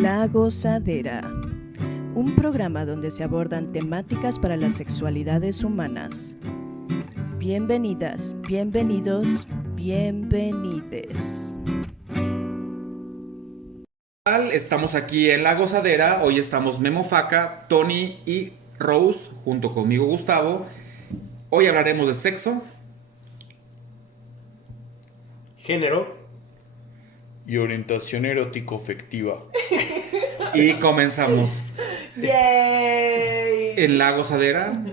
La Gozadera, un programa donde se abordan temáticas para las sexualidades humanas. Bienvenidas, bienvenidos, bienvenides. Estamos aquí en La Gozadera. Hoy estamos Memo Faca, Tony y Rose, junto conmigo Gustavo. Hoy hablaremos de sexo, género y orientación erótico-afectiva. y comenzamos ¡Yay! en La Gozadera.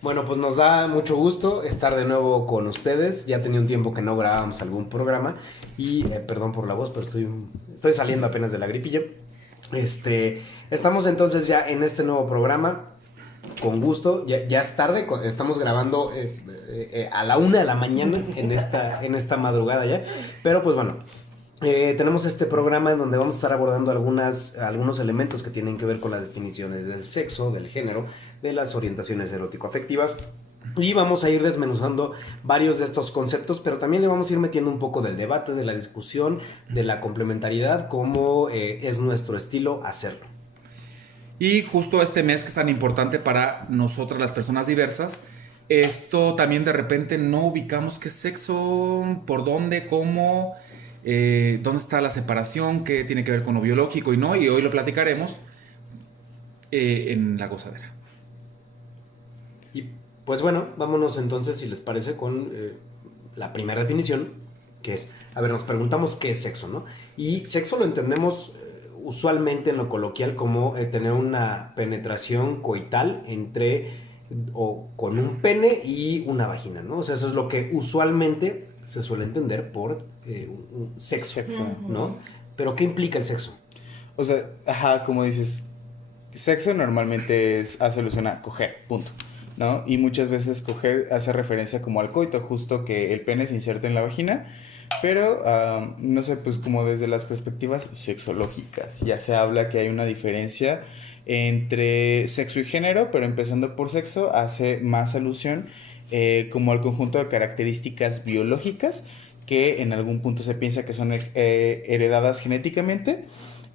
Bueno, pues nos da mucho gusto estar de nuevo con ustedes. Ya tenía un tiempo que no grabábamos algún programa. Y perdón por la voz, pero estoy saliendo apenas de la gripilla. Estamos entonces ya en este nuevo programa. Con gusto, ya es tarde, estamos grabando a la 1 de la mañana en esta madrugada ya. Pero pues bueno, tenemos este programa en donde vamos a estar abordando algunos elementos que tienen que ver con las definiciones del sexo, del género, de las orientaciones erótico-afectivas. Y vamos a ir desmenuzando varios de estos conceptos, pero también le vamos a ir metiendo un poco del debate, de la discusión, de la complementariedad, como es nuestro estilo hacerlo. Y justo este mes que es tan importante para nosotras las personas diversas, esto también de repente no ubicamos qué es sexo, por dónde, cómo, dónde está la separación, qué tiene que ver con lo biológico y no, y hoy lo platicaremos en La Gozadera. Y pues bueno, vámonos entonces, si les parece, con la primera definición, que es, a ver, nos preguntamos qué es sexo, ¿no? Y sexo lo entendemos usualmente en lo coloquial como tener una penetración coital entre o con un pene y una vagina, ¿no? O sea, eso es lo que usualmente se suele entender por un sexo, ¿no? Pero ¿qué implica el sexo? O sea, como dices, sexo normalmente hace alusión a coger, punto, ¿no? Y muchas veces coger hace referencia como al coito, justo que el pene se inserta en la vagina. Pero, no sé, pues como desde las perspectivas sexológicas, ya se habla que hay una diferencia entre sexo y género, pero empezando por sexo hace más alusión como al conjunto de características biológicas que en algún punto se piensa que son heredadas genéticamente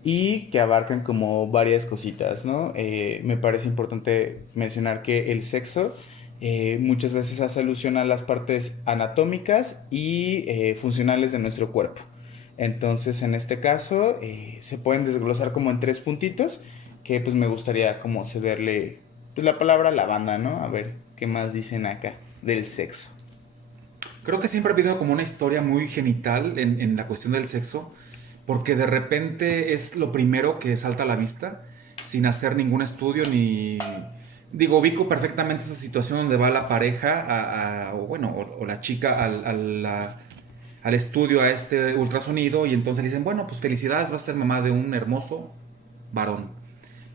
y que abarcan como varias cositas, ¿no? Me parece importante mencionar que el sexo muchas veces hace alusión a las partes anatómicas y funcionales de nuestro cuerpo. Entonces, en este caso, se pueden desglosar como en 3 puntitos, que pues me gustaría como cederle pues, la palabra a la banda, ¿no? A ver qué más dicen acá del sexo. Creo que siempre ha habido como una historia muy genital en la cuestión del sexo, porque de repente es lo primero que salta a la vista, sin hacer ningún estudio ni... Digo, ubico perfectamente esa situación donde va la pareja o la chica al estudio, a este ultrasonido, y entonces le dicen, bueno, pues felicidades, vas a ser mamá de un hermoso varón,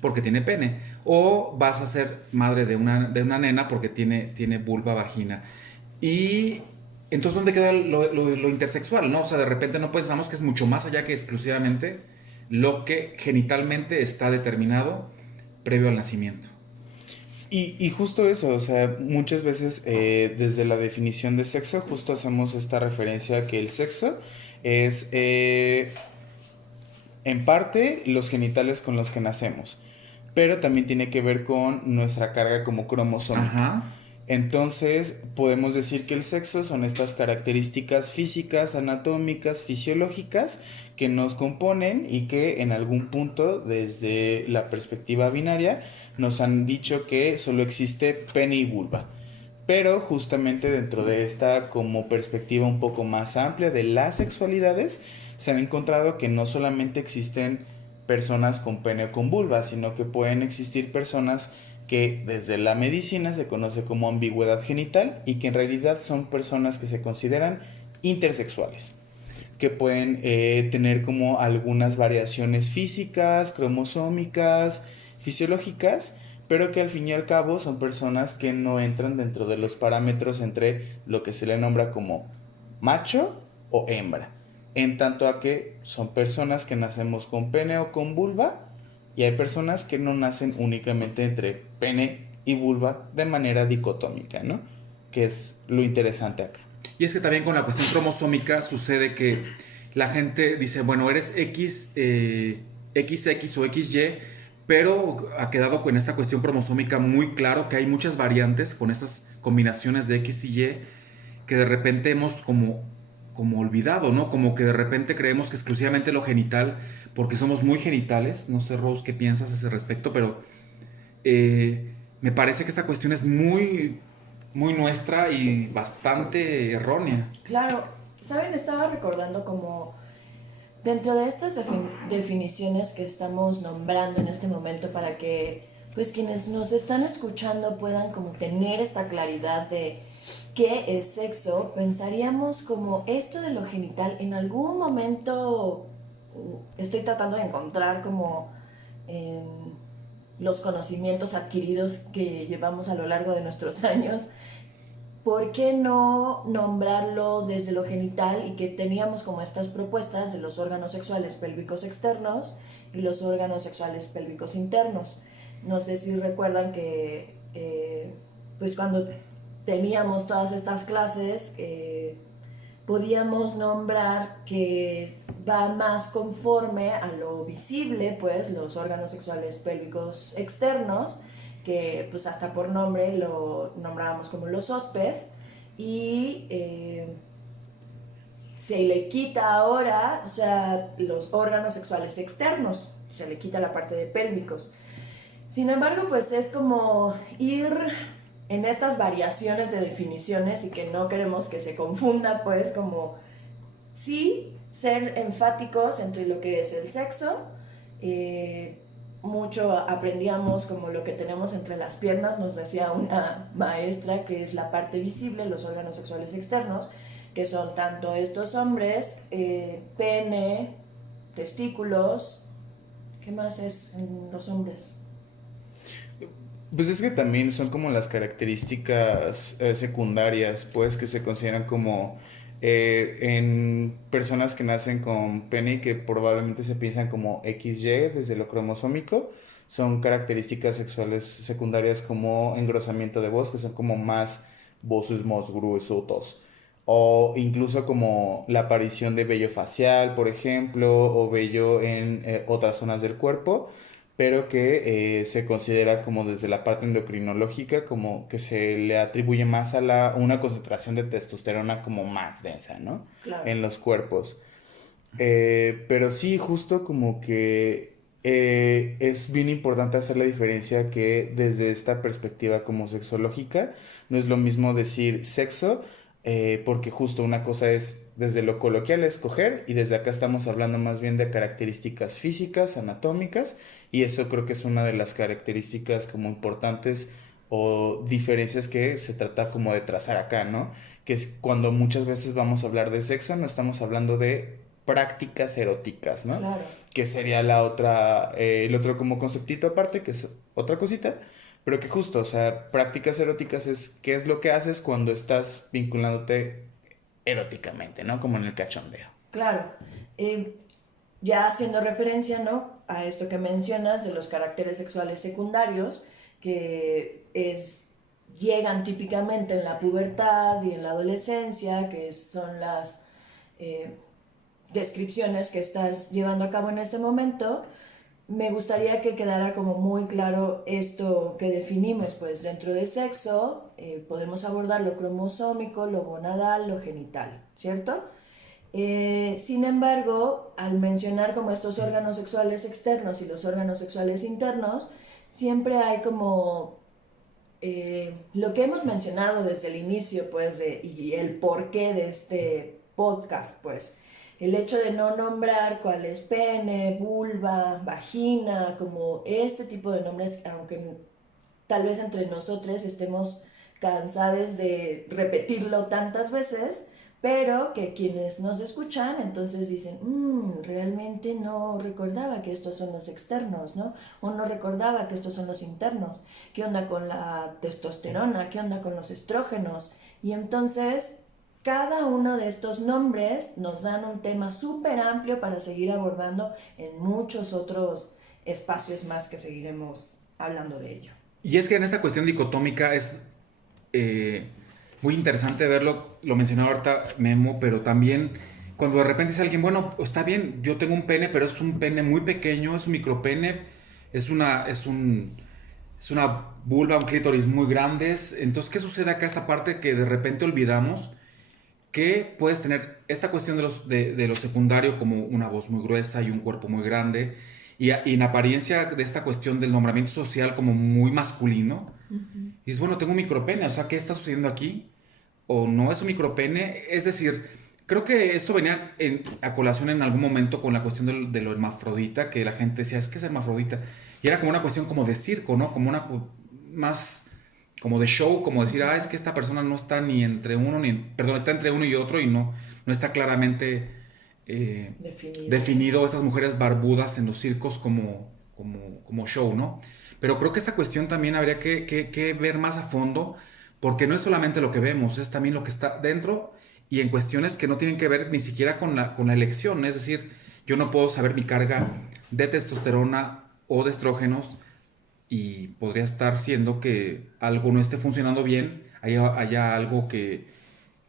porque tiene pene. O vas a ser madre de una nena porque tiene vulva, vagina. Y entonces, ¿dónde queda lo intersexual, no? O sea, de repente no pensamos que es mucho más allá que exclusivamente lo que genitalmente está determinado previo al nacimiento. Y justo eso, o sea, muchas veces desde la definición de sexo, justo hacemos esta referencia a que el sexo es en parte los genitales con los que nacemos, pero también tiene que ver con nuestra carga como cromosómica. Ajá. Entonces, podemos decir que el sexo son estas características físicas, anatómicas, fisiológicas que nos componen y que en algún punto, desde la perspectiva binaria, nos han dicho que solo existe pene y vulva. Pero justamente dentro de esta como perspectiva un poco más amplia de las sexualidades, se han encontrado que no solamente existen personas con pene o con vulva, sino que pueden existir personas que desde la medicina se conoce como ambigüedad genital y que en realidad son personas que se consideran intersexuales, que pueden tener como algunas variaciones físicas, cromosómicas, fisiológicas, pero que al fin y al cabo son personas que no entran dentro de los parámetros entre lo que se le nombra como macho o hembra, en tanto a que son personas que nacemos con pene o con vulva y hay personas que no nacen únicamente entre pene y vulva de manera dicotómica, ¿no? Que es lo interesante acá. Y es que también con la cuestión cromosómica sucede que la gente dice, bueno, eres X XX o XY, pero ha quedado con esta cuestión cromosómica muy claro que hay muchas variantes con estas combinaciones de X y Y que de repente hemos como olvidado, ¿no? Como que de repente creemos que exclusivamente lo genital, porque somos muy genitales. No sé, Rose, qué piensas a ese respecto, pero me parece que esta cuestión es muy, muy nuestra y bastante errónea. Claro, ¿saben? Estaba recordando como dentro de estas definiciones que estamos nombrando en este momento para que pues quienes nos están escuchando puedan como tener esta claridad de qué es sexo, pensaríamos como esto de lo genital en algún momento estoy tratando de encontrar como en los conocimientos adquiridos que llevamos a lo largo de nuestros años. ¿Por qué no nombrarlo desde lo genital y que teníamos como estas propuestas de los órganos sexuales pélvicos externos y los órganos sexuales pélvicos internos? No sé si recuerdan que pues cuando teníamos todas estas clases podíamos nombrar que va más conforme a lo visible, pues los órganos sexuales pélvicos externos, que pues hasta por nombre lo nombrábamos como los hospes, y se le quita ahora, o sea, los órganos sexuales externos, se le quita la parte de pélvicos. Sin embargo, pues es como ir en estas variaciones de definiciones y que no queremos que se confunda, pues como sí ser enfáticos entre lo que es el sexo. Mucho aprendíamos como lo que tenemos entre las piernas, nos decía una maestra, que es la parte visible, los órganos sexuales externos, que son tanto estos hombres, pene, testículos. ¿Qué más es en los hombres? Pues es que también son como las características secundarias, pues, que se consideran como en personas que nacen con pene y que probablemente se piensan como XY desde lo cromosómico. Son características sexuales secundarias como engrosamiento de voz, que son como más voces más gruesotas. O incluso como la aparición de vello facial, por ejemplo, o vello en otras zonas del cuerpo, pero que se considera como desde la parte endocrinológica, como que se le atribuye más a una concentración de testosterona como más densa, ¿no? Claro. En los cuerpos. Pero sí, justo como que es bien importante hacer la diferencia que desde esta perspectiva como sexológica, no es lo mismo decir sexo, porque justo una cosa es desde lo coloquial escoger y desde acá estamos hablando más bien de características físicas, anatómicas, y eso creo que es una de las características como importantes o diferencias que se trata como de trazar acá, ¿no? Que es cuando muchas veces vamos a hablar de sexo, no estamos hablando de prácticas eróticas, ¿no? Claro. Que sería la otra, el otro como conceptito aparte, que es otra cosita, pero que justo, o sea, prácticas eróticas es qué es lo que haces cuando estás vinculándote eróticamente, ¿no? Como en el cachondeo. Claro. Ya haciendo referencia, ¿no?, a esto que mencionas de los caracteres sexuales secundarios, que llegan típicamente en la pubertad y en la adolescencia, que son las descripciones que estás llevando a cabo en este momento. Me gustaría que quedara como muy claro esto que definimos, pues dentro de sexo podemos abordar lo cromosómico, lo gonadal, lo genital, ¿cierto? Sin embargo, al mencionar como estos órganos sexuales externos y los órganos sexuales internos, siempre hay como lo que hemos mencionado desde el inicio, pues, y el porqué de este podcast, pues, el hecho de no nombrar cuál es pene, vulva, vagina, como este tipo de nombres, aunque tal vez entre nosotros estemos cansados de repetirlo tantas veces, pero que quienes nos escuchan entonces dicen, realmente no recordaba que estos son los externos, ¿no? O no recordaba que estos son los internos. ¿Qué onda con la testosterona? ¿Qué onda con los estrógenos? Y entonces cada uno de estos nombres nos dan un tema súper amplio para seguir abordando en muchos otros espacios más que seguiremos hablando de ello. Y es que en esta cuestión dicotómica es muy interesante verlo, lo mencionaba ahorita Memo, pero también cuando de repente dice alguien, bueno, está bien, yo tengo un pene, pero es un pene muy pequeño, es un micropene, es una vulva, un clítoris muy grandes. Entonces, ¿qué sucede acá? Esta parte que de repente olvidamos que puedes tener esta cuestión de lo secundario como una voz muy gruesa y un cuerpo muy grande, y en apariencia de esta cuestión del nombramiento social como muy masculino. Y es bueno, tengo un micropene, o sea, ¿qué está sucediendo aquí? O no es un micropene, es decir, creo que esto venía a colación en algún momento con la cuestión de lo hermafrodita, que la gente decía, es que es hermafrodita, y era como una cuestión como de circo, ¿no? Como una más como de show, como decir, ah, es que esta persona no está ni entre uno, perdón, está entre uno y otro y no está claramente definido estas mujeres barbudas en los circos como show, ¿no? Pero creo que esta cuestión también habría que ver más a fondo, porque no es solamente lo que vemos, es también lo que está dentro y en cuestiones que no tienen que ver ni siquiera con la elección. Es decir, yo no puedo saber mi carga de testosterona o de estrógenos y podría estar siendo que algo no esté funcionando bien, haya algo que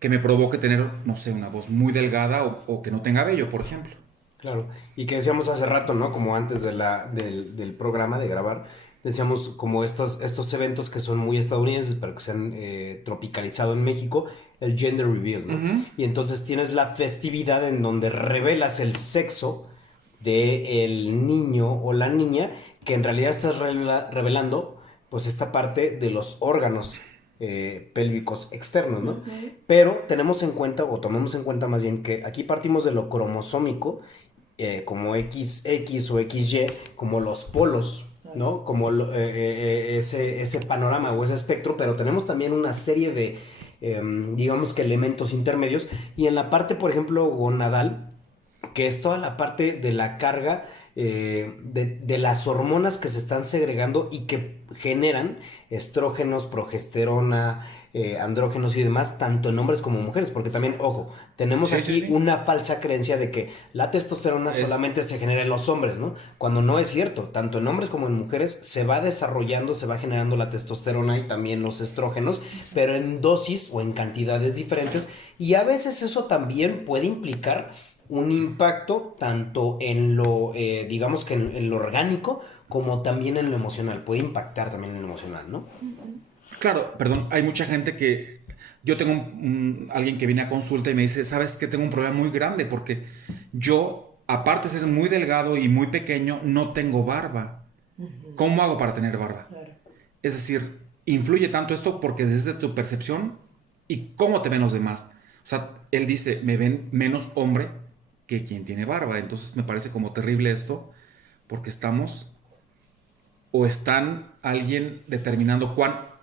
me provoque tener, no sé, una voz muy delgada o que no tenga vello, por ejemplo. Claro, y que decíamos hace rato, ¿no? Como antes del programa, de grabar, decíamos como estos eventos que son muy estadounidenses, pero que se han tropicalizado en México, el gender reveal, ¿no? Ujú. Y entonces tienes la festividad en donde revelas el sexo del niño o la niña, que en realidad estás revelando, pues, esta parte de los órganos pélvicos externos, ¿no? Ujú. Pero tenemos en cuenta, o tomemos en cuenta más bien, que aquí partimos de lo cromosómico, como XX o XY, como los polos, ¿no? Como ese panorama o ese espectro, pero tenemos también una serie de, digamos que elementos intermedios, y en la parte, por ejemplo, gonadal, que es toda la parte de la carga de las hormonas que se están segregando y que generan estrógenos, progesterona, andrógenos y demás, tanto en hombres como en mujeres, porque también, ojo, tenemos Sí, sí, aquí sí. una falsa creencia de que la testosterona Es, solamente se genera en los hombres, ¿no? Cuando no es cierto, tanto en hombres como en mujeres se va desarrollando, se va generando la testosterona y también los estrógenos, pero en dosis o en cantidades diferentes, y a veces eso también puede implicar un impacto tanto en lo, digamos que en lo orgánico, como también en lo emocional. Puede impactar también en lo emocional, ¿no? claro, perdón, hay mucha gente que... Yo tengo alguien que viene a consulta y me dice, ¿sabes qué? Tengo un problema muy grande porque yo, aparte de ser muy delgado y muy pequeño, no tengo barba. Ujú. ¿Cómo hago para tener barba? Claro. Es decir, influye tanto esto porque desde tu percepción y cómo te ven los demás. O sea, él dice, me ven menos hombre que quien tiene barba. Entonces me parece como terrible esto porque estamos o están alguien determinando cuán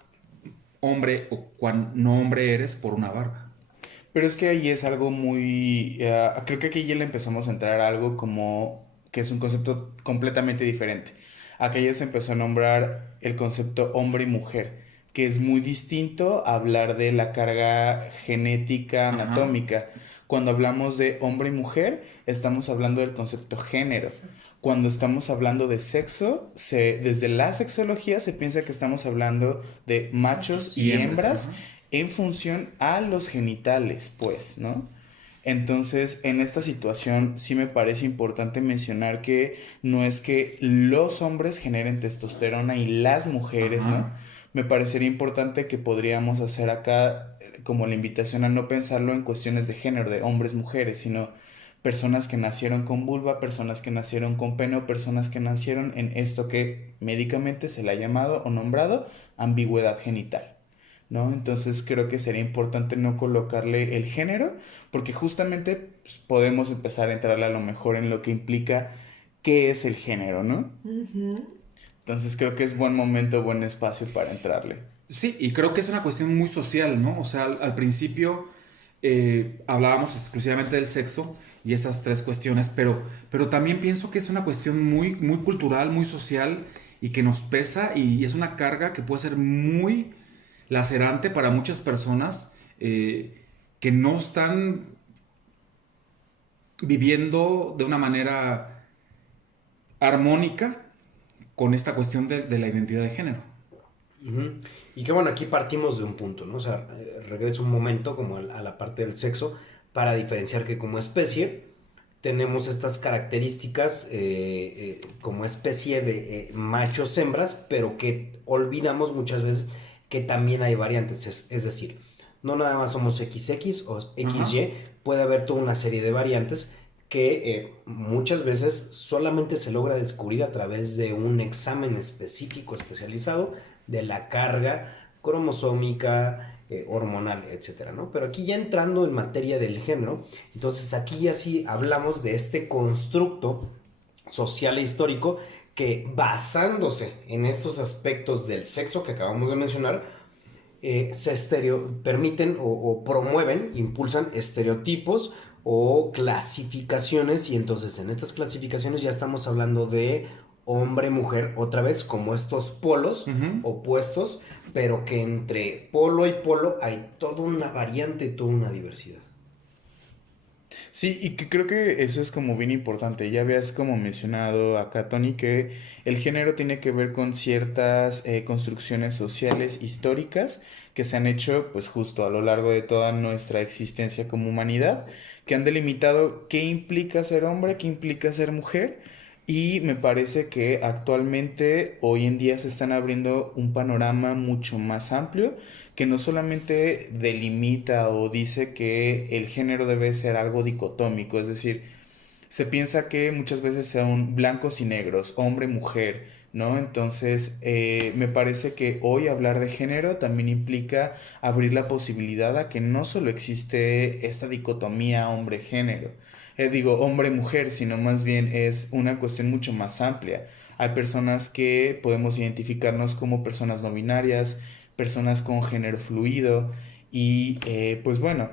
hombre o cuán no hombre eres por una barba. Pero es que ahí es algo muy... creo que aquí ya le empezamos a entrar a algo como que es un concepto completamente diferente. Aquí ya se empezó a nombrar el concepto hombre y mujer, que es muy distinto a hablar de la carga genética Ajá. anatómica. Cuando hablamos de hombre y mujer, estamos hablando del concepto género. Exacto. Cuando estamos hablando de sexo, desde la sexología se piensa que estamos hablando de machos Machos Y y y hembras, hembras. hembras ajá. en función a los genitales, pues, ¿no? Entonces, en esta situación sí me parece importante mencionar que no es que los hombres generen testosterona y las mujeres, ¿no? Ajá. Me parecería importante que podríamos hacer acá como la invitación a no pensarlo en cuestiones de género, de hombres, mujeres, sino personas que nacieron con vulva, personas que nacieron con pene o personas que nacieron en esto que médicamente se le ha llamado o nombrado ambigüedad genital. ¿No? Entonces creo que sería importante no colocarle el género, porque justamente pues, podemos empezar a entrarle a lo mejor en lo que implica qué es el género, ¿no? Ujú. Entonces creo que es buen momento, buen espacio para entrarle. Sí, y creo que es una cuestión muy social, ¿no? O sea, al principio hablábamos exclusivamente del sexo y esas tres cuestiones, pero también pienso que es una cuestión muy, muy cultural, muy social y que nos pesa y es una carga que puede ser muy lacerante para muchas personas que no están viviendo de una manera armónica con esta cuestión de la identidad de género. Ujú. Y que bueno, aquí partimos de un punto, ¿no? O sea, regreso un momento como a la parte del sexo, para diferenciar que como especie tenemos estas características como especie de machos hembras, pero que olvidamos muchas veces que también hay variantes, es decir, no nada más somos XX o XY, puede haber toda una serie de variantes que muchas veces solamente se logra descubrir a través de un examen específico, especializado, de la carga cromosómica, hormonal, etcétera, ¿no? Pero aquí ya entrando en materia del género, entonces aquí ya sí hablamos de este constructo social e histórico que, basándose en estos aspectos del sexo que acabamos de mencionar, permiten o promueven, impulsan estereotipos o clasificaciones, y entonces en estas clasificaciones ya estamos hablando de hombre-mujer, otra vez como estos polos opuestos, pero que entre polo y polo hay toda una variante, toda una diversidad. Sí, y que creo que eso es como bien importante. Ya habías como mencionado acá, Tony, que el género tiene que ver con ciertas construcciones sociales históricas que se han hecho pues justo a lo largo de toda nuestra existencia como humanidad, que han delimitado qué implica ser hombre, qué implica ser mujer. Y me parece que actualmente, hoy en día, se están abriendo un panorama mucho más amplio que no solamente delimita o dice que el género debe ser algo dicotómico, es decir, se piensa que muchas veces son blancos y negros, hombre, mujer, ¿no? Entonces, me parece que hoy hablar de género también implica abrir la posibilidad a que no solo existe esta dicotomía hombre-género, digo hombre-mujer, sino más bien es una cuestión mucho más amplia. Hay personas que podemos identificarnos como personas no binarias, personas con género fluido y pues bueno,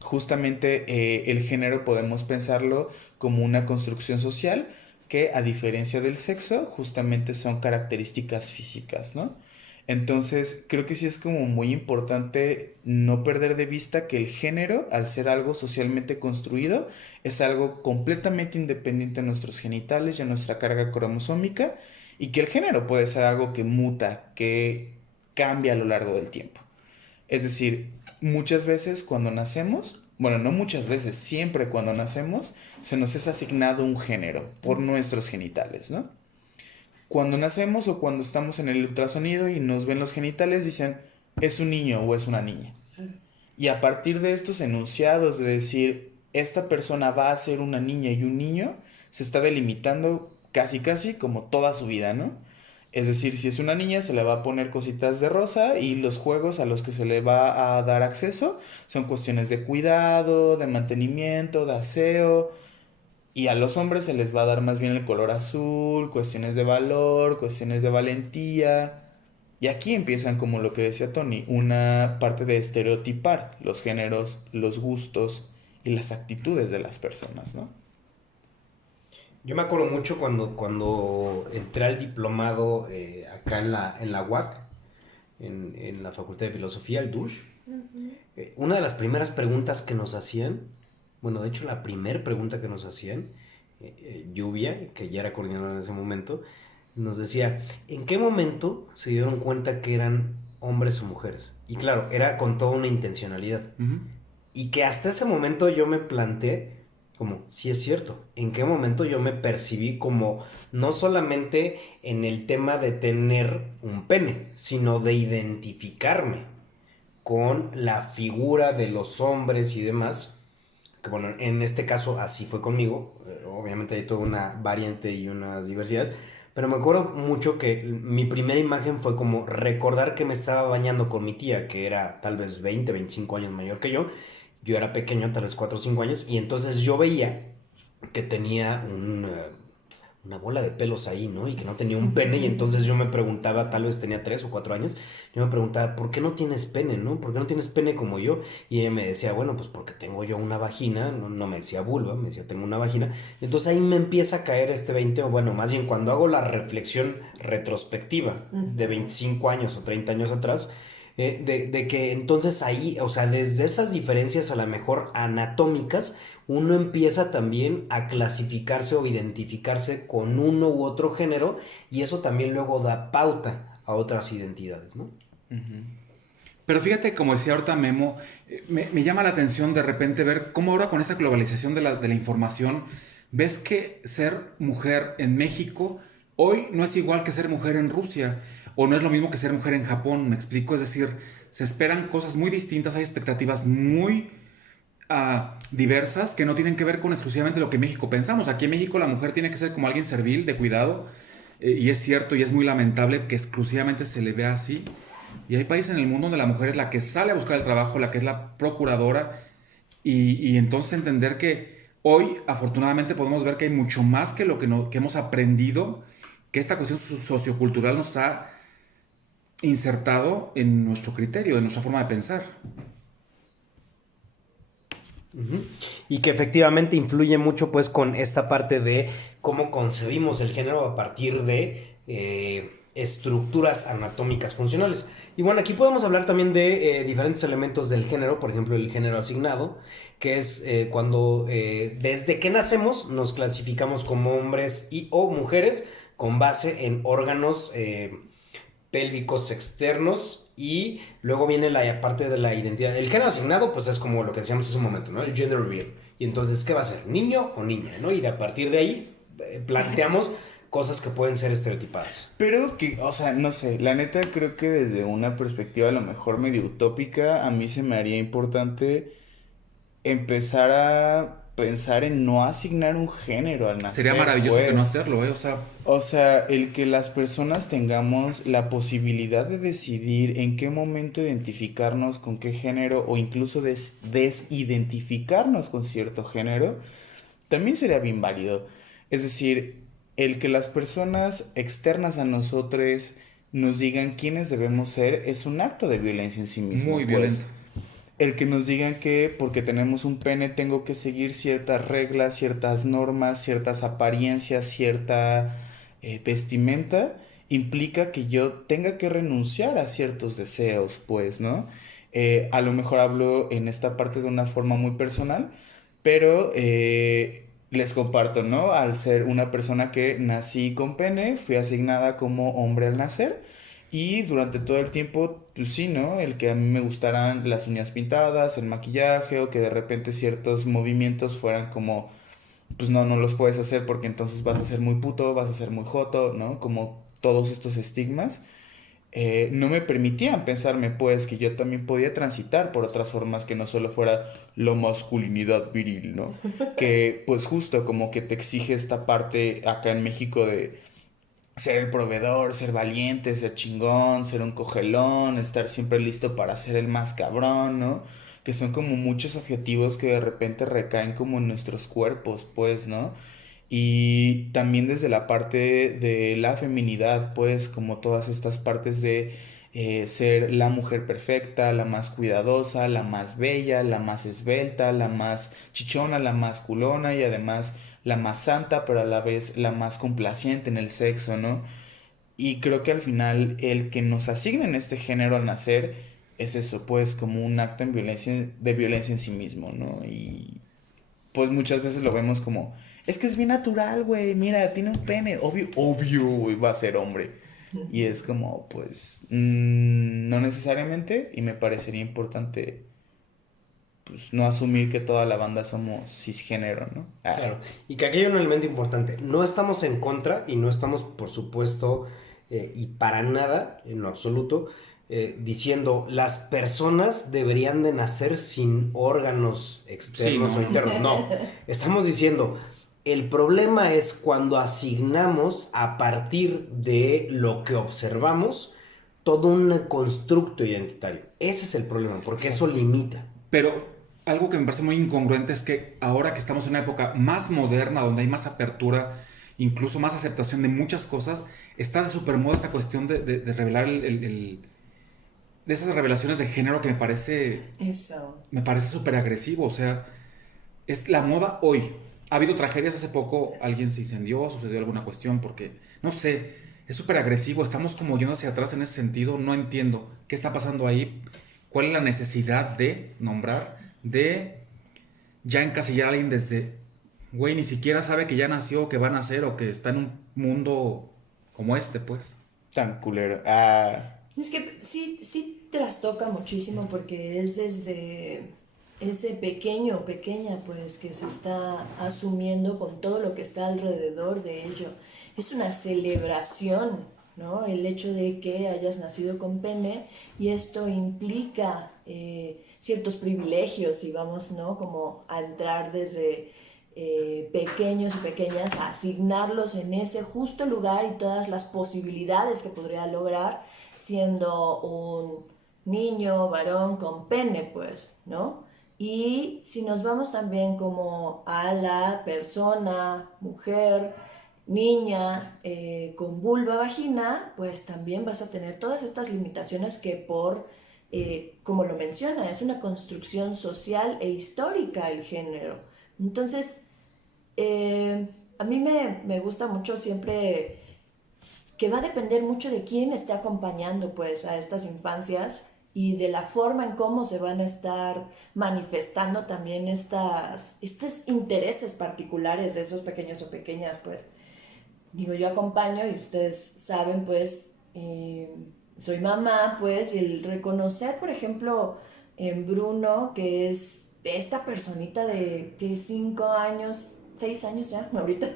justamente el género podemos pensarlo como una construcción social que, a diferencia del sexo, justamente son características físicas, ¿no? Entonces, creo que sí es como muy importante no perder de vista que el género, al ser algo socialmente construido, es algo completamente independiente de nuestros genitales y a nuestra carga cromosómica, y que el género puede ser algo que muta, que cambia a lo largo del tiempo. Es decir, muchas veces cuando nacemos, bueno, no muchas veces, siempre cuando nacemos, se nos es asignado un género por nuestros genitales, ¿no? Cuando nacemos o cuando estamos en el ultrasonido y nos ven los genitales, dicen, es un niño o es una niña. Y a partir de estos enunciados de decir, esta persona va a ser una niña y un niño, se está delimitando casi casi como toda su vida, ¿no? Es decir, si es una niña se le va a poner cositas de rosa y los juegos a los que se le va a dar acceso son cuestiones de cuidado, de mantenimiento, de aseo. Y a los hombres se les va a dar más bien el color azul, cuestiones de valor, cuestiones de valentía. Y aquí empiezan, como lo que decía Tony, una parte de estereotipar los géneros, los gustos y las actitudes de las personas, ¿no? Yo me acuerdo mucho cuando entré al diplomado acá en la UAC, en la Facultad de Filosofía, el DUSH. Una de las primeras preguntas que nos hacían, bueno, de hecho la primera pregunta que nos hacían, Lluvia, que ya era coordinadora en ese momento, nos decía, ¿en qué momento se dieron cuenta que eran hombres o mujeres? Y claro, era con toda una intencionalidad. Y que hasta ese momento yo me planteé como, sí es cierto, ¿en qué momento yo me percibí como no solamente en el tema de tener un pene, sino de identificarme con la figura de los hombres y demás? Que bueno, en este caso así fue conmigo, obviamente hay toda una variante y unas diversidades, pero me acuerdo mucho que mi primera imagen fue como recordar que me estaba bañando con mi tía, que era tal vez 20, 25 años mayor que yo era pequeño, tal vez 4 o 5 años, y entonces yo veía que tenía una bola de pelos ahí, ¿no? Y que no tenía un pene, y entonces yo me preguntaba, tal vez tenía 3 o 4 años, yo me preguntaba, ¿por qué no tienes pene, no? ¿Por qué no tienes pene como yo? Y ella me decía, bueno, pues porque tengo yo una vagina, no me decía vulva, me decía, tengo una vagina, y entonces ahí me empieza a caer este 20, o bueno, más bien cuando hago la reflexión retrospectiva de 25 años o 30 años atrás, de que entonces ahí, o sea, desde esas diferencias a lo mejor anatómicas, uno empieza también a clasificarse o identificarse con uno u otro género, y eso también luego da pauta a otras identidades, ¿no? Pero fíjate, como decía ahorita Memo, me llama la atención de repente ver cómo ahora con esta globalización de la información, ves que ser mujer en México hoy no es igual que ser mujer en Rusia, o no es lo mismo que ser mujer en Japón, me explico, es decir, se esperan cosas muy distintas, hay expectativas muy diversas que no tienen que ver con exclusivamente lo que en México pensamos. Aquí en México la mujer tiene que ser como alguien servil, de cuidado, y es cierto y es muy lamentable que exclusivamente se le vea así. Y hay países en el mundo donde la mujer es la que sale a buscar el trabajo, la que es la procuradora, y entonces entender que hoy afortunadamente podemos ver que hay mucho más que lo que, no, que hemos aprendido, que esta cuestión sociocultural nos ha insertado en nuestro criterio, en nuestra forma de pensar. Ujú. Y que efectivamente influye mucho pues con esta parte de cómo concebimos el género a partir de estructuras anatómicas funcionales. Y bueno, aquí podemos hablar también de diferentes elementos del género, por ejemplo el género asignado, que es cuando desde que nacemos nos clasificamos como hombres y o mujeres con base en órganos pélvicos externos y luego viene la parte de la identidad. El género asignado pues es como lo que decíamos hace un momento, ¿no? El gender reveal. Y entonces, ¿qué va a ser? ¿Niño o niña? ¿No? Y de a partir de ahí planteamos cosas que pueden ser estereotipadas. Pero que, o sea, no sé, la neta creo que desde una perspectiva a lo mejor medio utópica, a mí se me haría importante empezar a pensar en no asignar un género al Sería nacer, maravilloso que no pues. hacerlo, ¿eh? O sea, el que las personas tengamos la posibilidad de decidir en qué momento identificarnos con qué género o incluso desidentificarnos con cierto género, también sería bien válido. Es decir, el que las personas externas a nosotros nos digan quiénes debemos ser es un acto de violencia en sí Muy mismo, violento. pues. El que nos digan que porque tenemos un pene tengo que seguir ciertas reglas, ciertas normas, ciertas apariencias, cierta vestimenta, implica que yo tenga que renunciar a ciertos deseos, pues, ¿no? A lo mejor hablo en esta parte de una forma muy personal, pero les comparto, ¿no? Al ser una persona que nací con pene, fui asignada como hombre al nacer. Y durante todo el tiempo, pues sí, ¿no? El que a mí me gustaran las uñas pintadas, el maquillaje, o que de repente ciertos movimientos fueran como, pues no, no los puedes hacer porque entonces vas a ser muy puto, vas a ser muy joto, ¿no? Como todos estos estigmas, no me permitían pensarme, pues, que yo también podía transitar por otras formas que no solo fuera la masculinidad viril, ¿no? Que, pues, justo como que te exige esta parte acá en México de ser el proveedor, ser valiente, ser chingón, ser un cogelón, estar siempre listo para ser el más cabrón, ¿no? Que son como muchos adjetivos que de repente recaen como en nuestros cuerpos, pues, ¿no? Y también desde la parte de la feminidad, pues, como todas estas partes de ser la mujer perfecta, la más cuidadosa, la más bella, la más esbelta, la más chichona, la más culona y además la más santa, pero a la vez la más complaciente en el sexo, ¿no? Y creo que al final el que nos asignen este género al nacer es eso, pues como un acto de violencia en sí mismo, ¿no? Y pues muchas veces lo vemos como, es que es bien natural, güey, mira, tiene un pene, obvio, güey, va a ser hombre. Y es como, pues, no necesariamente, y me parecería importante, pues, no asumir que toda la banda somos cisgénero, ¿no? Claro, y que aquí hay un elemento importante. No estamos en contra y no estamos, por supuesto, y para nada, en lo absoluto, diciendo las personas deberían de nacer sin órganos Sí, externos o no. internos. No, estamos diciendo, el problema es cuando asignamos a partir de lo que observamos todo un constructo identitario. Ese es el problema, porque eso Exacto. limita. Pero algo que me parece muy incongruente es que ahora que estamos en una época más moderna, donde hay más apertura, incluso más aceptación de muchas cosas, está de súper moda esta cuestión de revelar de esas revelaciones de género que Eso. me parece súper agresivo. O sea, es la moda hoy. Ha habido tragedias hace poco, alguien se incendió, sucedió alguna cuestión, porque, no sé, es súper agresivo. Estamos como yendo hacia atrás en ese sentido. No entiendo qué está pasando ahí. ¿Cuál es la necesidad de nombrar, de ya encasillar a alguien desde, güey, ni siquiera sabe que ya nació, que va a nacer o que está en un mundo como este, pues? Tan culero. Es que sí, sí trastoca muchísimo porque es desde ese pequeño o pequeña pues que se está asumiendo con todo lo que está alrededor de ello. Es una celebración, ¿no? El hecho de que hayas nacido con pene, y esto implica ciertos privilegios, y vamos, ¿no? Como a entrar desde pequeños y pequeñas, a asignarlos en ese justo lugar y todas las posibilidades que podría lograr siendo un niño, varón con pene, pues, ¿no? Y si nos vamos también como a la persona, mujer, niña con vulva vagina, pues también vas a tener todas estas limitaciones que como lo menciona, es una construcción social e histórica el género. Entonces, a mí me gusta mucho siempre que va a depender mucho de quién esté acompañando pues a estas infancias y de la forma en cómo se van a estar manifestando también estos intereses particulares de esos pequeños o pequeñas, pues. Digo, yo acompaño y ustedes saben, pues, soy mamá, pues, y el reconocer, por ejemplo, en Bruno, que es esta personita de que 5 años, 6 años ya, ahorita,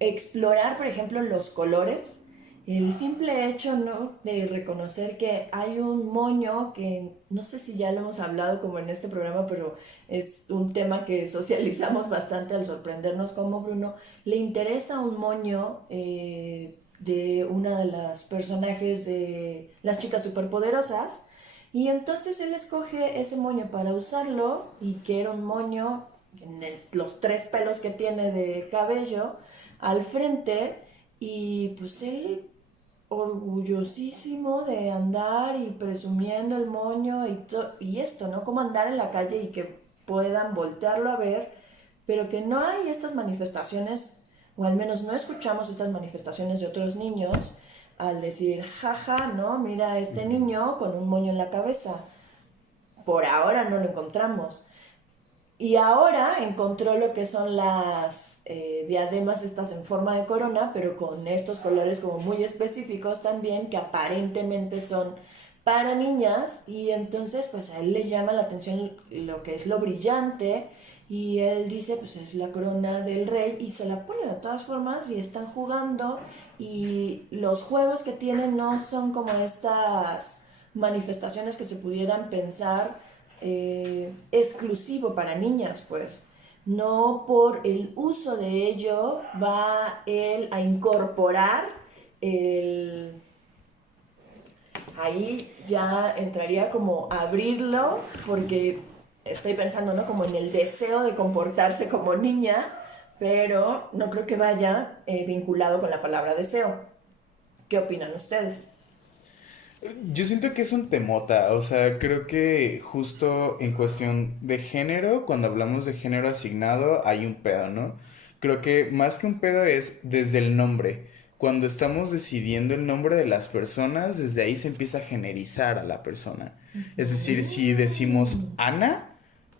explorar, por ejemplo, los colores, el simple hecho, ¿no? De reconocer que hay un moño que no sé si ya lo hemos hablado como en este programa, pero es un tema que socializamos bastante al sorprendernos como Bruno le interesa un moño de una de las personajes de Las Chicas Superpoderosas, y entonces él escoge ese moño para usarlo, y que era un moño en los 3 pelos que tiene de cabello al frente, y pues él orgullosísimo de andar y presumiendo el moño y esto, ¿no? Cómo andar en la calle y que puedan voltearlo a ver, pero que no hay estas manifestaciones, o al menos no escuchamos estas manifestaciones de otros niños al decir, jaja, ¿no? Mira, este niño con un moño en la cabeza. Por ahora no lo encontramos. Y ahora encontró lo que son las diademas estas en forma de corona, pero con estos colores como muy específicos también, que aparentemente son para niñas, y entonces pues a él le llama la atención lo que es lo brillante, y él dice pues es la corona del rey, y se la pone de todas formas, y están jugando, y los juegos que tienen no son como estas manifestaciones que se pudieran pensar exclusivo para niñas, pues. No por el uso de ello va él a incorporar el... Ahí ya entraría como abrirlo, porque estoy pensando, ¿no? Como en el deseo de comportarse como niña, pero no creo que vaya vinculado con la palabra deseo. ¿Qué opinan ustedes? Yo siento que es un temota, o sea, creo que justo en cuestión de género, cuando hablamos de género asignado, hay un pedo, ¿no? Creo que más que un pedo es desde el nombre. Cuando estamos decidiendo el nombre de las personas, desde ahí se empieza a generizar a la persona. Es decir, si decimos Ana,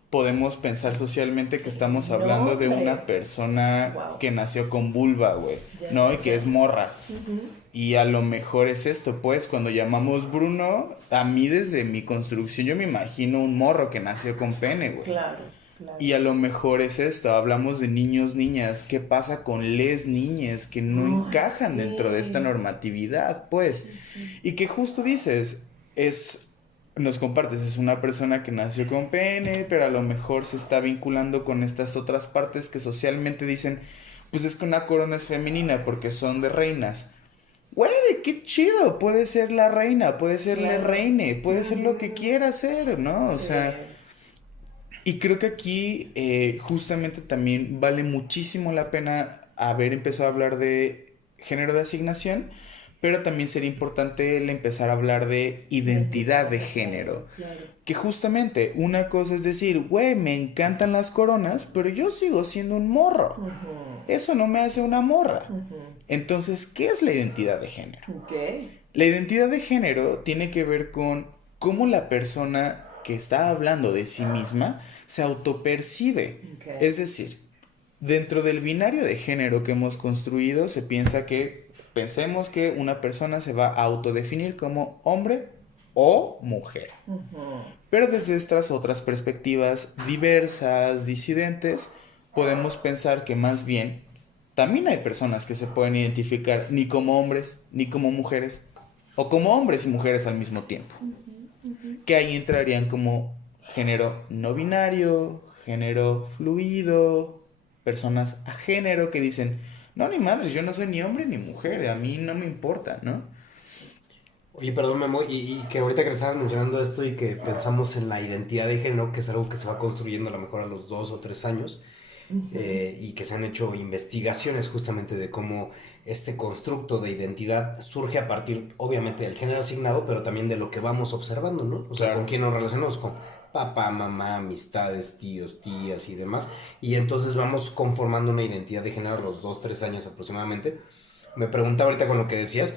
podemos pensar socialmente que estamos hablando de Nombre. una persona Wow. que nació con vulva, güey, Ya, ¿no? Y que ya. es morra. Uh-huh. Y a lo mejor es esto, pues, cuando llamamos Bruno, a mí desde mi construcción yo me imagino un morro que nació con pene, güey. Claro, claro. Y a lo mejor es esto, hablamos de niños, niñas, ¿qué pasa con les niñas que no Ay, encajan sí. dentro de esta normatividad, pues? Sí, sí. Y que justo dices, nos compartes, es una persona que nació con pene, pero a lo mejor se está vinculando con estas otras partes que socialmente dicen, pues es que una corona es femenina porque son de reinas. Güey, qué chido, puede ser la reina, puede ser la Claro. reine, puede ser lo que quiera ser, ¿no? O Sí. sea, y creo que aquí justamente también vale muchísimo la pena haber empezado a hablar de género de asignación, pero también sería importante el empezar a hablar de identidad de género. Claro. Que justamente una cosa es decir, güey, me encantan las coronas, pero yo sigo siendo un morro. Ujú. Eso no me hace una morra. Ujú. Entonces, ¿qué es la identidad de género? Ok. La identidad de género tiene que ver con cómo la persona que está hablando de sí misma se autopercibe. Ok. Es decir, dentro del binario de género que hemos construido se piensa que Pensemos que una persona se va a autodefinir como hombre o mujer. Pero desde estas otras perspectivas diversas, disidentes, podemos pensar que más bien también hay personas que se pueden identificar ni como hombres ni como mujeres, o como hombres y mujeres al mismo tiempo. Que ahí entrarían como género no binario, género fluido, personas a género que dicen, no, ni madres, yo no soy ni hombre ni mujer, a mí no me importa, ¿no? Oye, perdón, Memo, y que ahorita que estabas mencionando esto y que pensamos en la identidad de género, que es algo que se va construyendo a lo mejor a los 2 o 3 años, y que se han hecho investigaciones justamente de cómo este constructo de identidad surge a partir, obviamente, del género asignado, pero también de lo que vamos observando, ¿no? O sea, Claro. con quién nos relacionamos, con papá, mamá, amistades, tíos, tías y demás, y entonces vamos conformando una identidad de género a los 2, 3 años aproximadamente. Me preguntaba ahorita con lo que decías,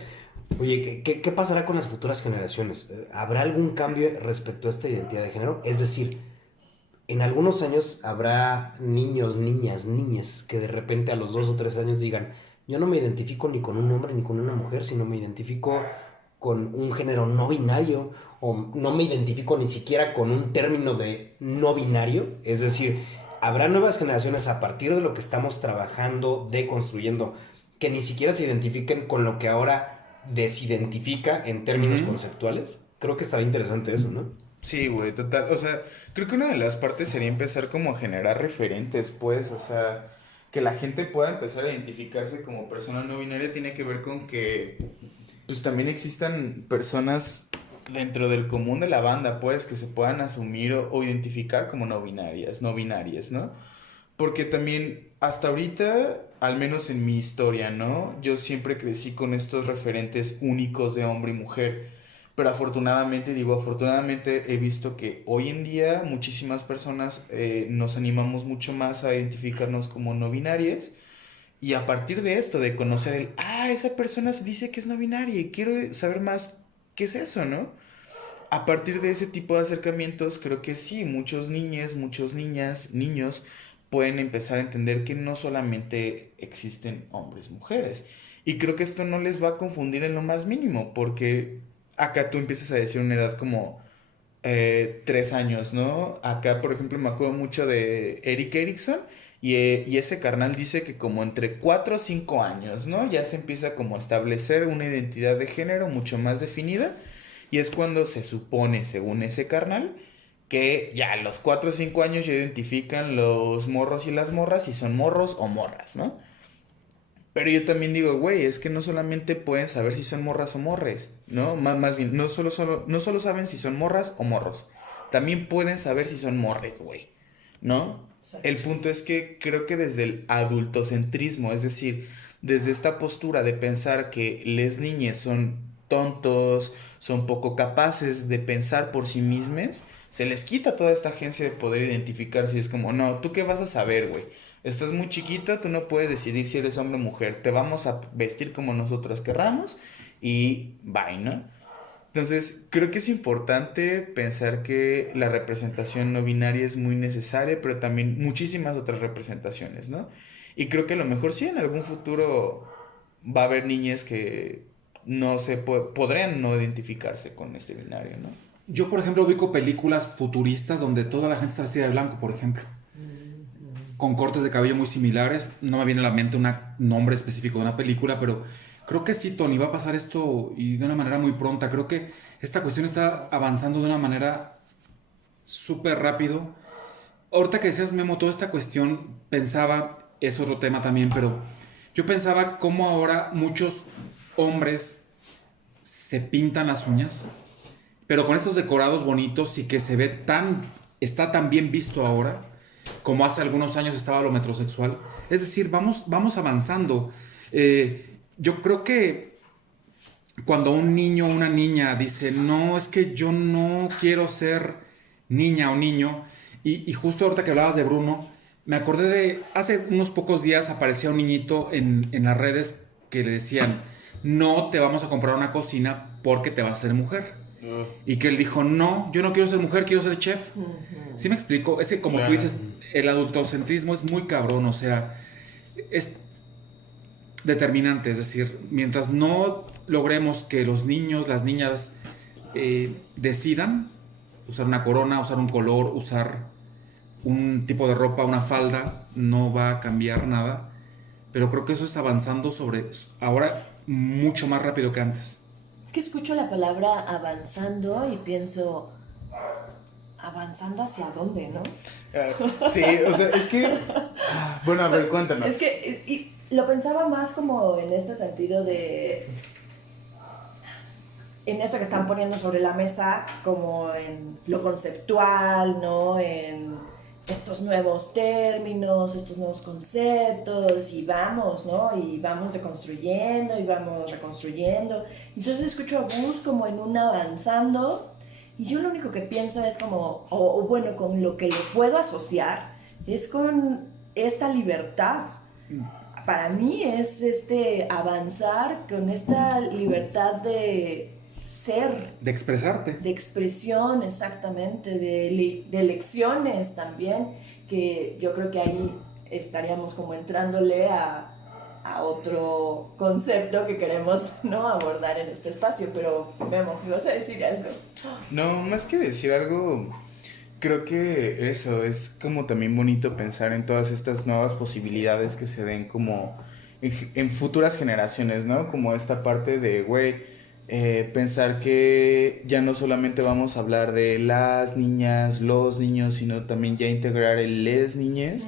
oye, ¿qué pasará con las futuras generaciones? ¿Habrá algún cambio respecto a esta identidad de género? Es decir, en algunos años habrá niños, niñas que de repente a los 2 o 3 años digan, yo no me identifico ni con un hombre ni con una mujer, sino me identifico con un género no binario, o no me identifico ni siquiera con un término de no binario. Es decir, habrá nuevas generaciones a partir de lo que estamos trabajando, deconstruyendo, que ni siquiera se identifiquen con lo que ahora desidentifica en términos conceptuales. Creo que estará interesante eso, ¿no? Sí, güey, total. O sea, creo que una de las partes sería empezar como a generar referentes, pues, o sea, que la gente pueda empezar a identificarse como persona no binaria tiene que ver con que, pues, también existan personas dentro del común de la banda, pues, que se puedan asumir o identificar como no binarias, ¿no? Porque también hasta ahorita, al menos en mi historia, ¿no? Yo siempre crecí con estos referentes únicos de hombre y mujer. Pero afortunadamente, digo, afortunadamente he visto que hoy en día muchísimas personas nos animamos mucho más a identificarnos como no binarias. Y a partir de esto, de conocer esa persona se dice que es no binaria y quiero saber más qué es eso, ¿no? A partir de ese tipo de acercamientos, creo que sí, muchos niños, muchas niñas, niños pueden empezar a entender que no solamente existen hombres, mujeres. Y creo que esto no les va a confundir en lo más mínimo, porque acá tú empiezas a decir una edad como 3 años, ¿no? Acá, por ejemplo, me acuerdo mucho de Eric Erickson y ese carnal dice que como entre 4 o 5 años, ¿no? Ya se empieza como a establecer una identidad de género mucho más definida y es cuando se supone, según ese carnal, que ya a los 4 o 5 años ya identifican los morros y las morras si son morros o morras, ¿no? Pero yo también digo, güey, es que no solamente pueden saber si son morras o morres, ¿no? Más bien, no solo saben si son morras o morros. También pueden saber si son morres, güey, ¿no? Exacto. El punto es que creo que desde el adultocentrismo, es decir, desde esta postura de pensar que les niñes son tontos, son poco capaces de pensar por sí mismos, se les quita toda esta agencia de poder identificarse y es como, no, ¿tú qué vas a saber, güey? Estás muy chiquito, tú no puedes decidir si eres hombre o mujer. Te vamos a vestir como nosotros querramos y bye, ¿no? Entonces, creo que es importante pensar que la representación no binaria es muy necesaria, pero también muchísimas otras representaciones, ¿no? Y creo que a lo mejor sí en algún futuro va a haber niñas que no se podrían no identificarse con este binario, ¿no? Yo, por ejemplo, ubico películas futuristas donde toda la gente está vestida de blanco, por ejemplo, con cortes de cabello muy similares. No me viene a la mente un nombre específico de una película, pero creo que sí, Tony, va a pasar esto y de una manera muy pronta. Creo que esta cuestión está avanzando de una manera súper rápido. Ahorita que decías, Memo, toda esta cuestión, pensaba, es otro tema también, pero yo pensaba cómo ahora muchos hombres se pintan las uñas, pero con estos decorados bonitos y que se ve está tan bien visto ahora como hace algunos años estaba lo metrosexual. Es decir, vamos avanzando. Yo creo que cuando un niño o una niña dice, no, es que yo no quiero ser niña o niño, y justo ahorita que hablabas de Bruno, me acordé de, hace unos pocos días aparecía un niñito en las redes que le decían, no te vamos a comprar una cocina porque te vas a ser mujer. Y que él dijo, no, yo no quiero ser mujer, quiero ser chef. ¿Sí me explico? Es que como tú dices, el adultocentrismo es muy cabrón, o sea, determinante, es decir, mientras no logremos que los niños, las niñas decidan usar una corona, usar un color, usar un tipo de ropa, una falda, no va a cambiar nada, pero creo que eso es avanzando sobre ahora mucho más rápido que antes. Es que escucho la palabra avanzando y pienso, ¿avanzando hacia dónde, no? Sí, o sea, es que... Bueno, a ver, cuéntanos. Es que y lo pensaba más como en este sentido de... En esto que están poniendo sobre la mesa, como en lo conceptual, ¿no? En estos nuevos términos, estos nuevos conceptos, y vamos, ¿no? Y vamos deconstruyendo y vamos reconstruyendo. Entonces escucho a Gus como en un avanzando, y yo lo único que pienso es como, o bueno, con lo que lo puedo asociar, es con esta libertad. Para mí es avanzar con esta libertad de ser, De expresarte. de expresión, exactamente, de elecciones también, que yo creo que ahí estaríamos como entrándole a otro concepto que queremos, ¿no?, abordar en este espacio. Pero Memo, ¿vas a decir algo? No, más que decir algo, creo que eso es como también bonito pensar en todas estas nuevas posibilidades que se den como en futuras generaciones, ¿no? Como esta parte de, güey, pensar que ya no solamente vamos a hablar de las niñas, los niños, sino también ya integrar el les niñes.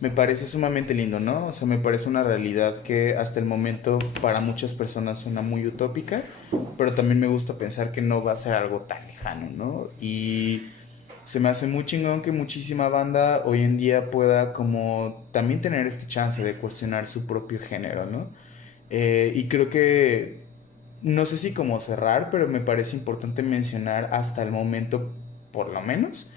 Me parece sumamente lindo, ¿no? O sea, me parece una realidad que hasta el momento para muchas personas suena muy utópica, pero también me gusta pensar que no va a ser algo tan lejano, ¿no? Y se me hace muy chingón que muchísima banda hoy en día pueda como también tener este chance de cuestionar su propio género, ¿no? Y creo que, no sé si como cerrar, pero me parece importante mencionar hasta el momento, por lo menos,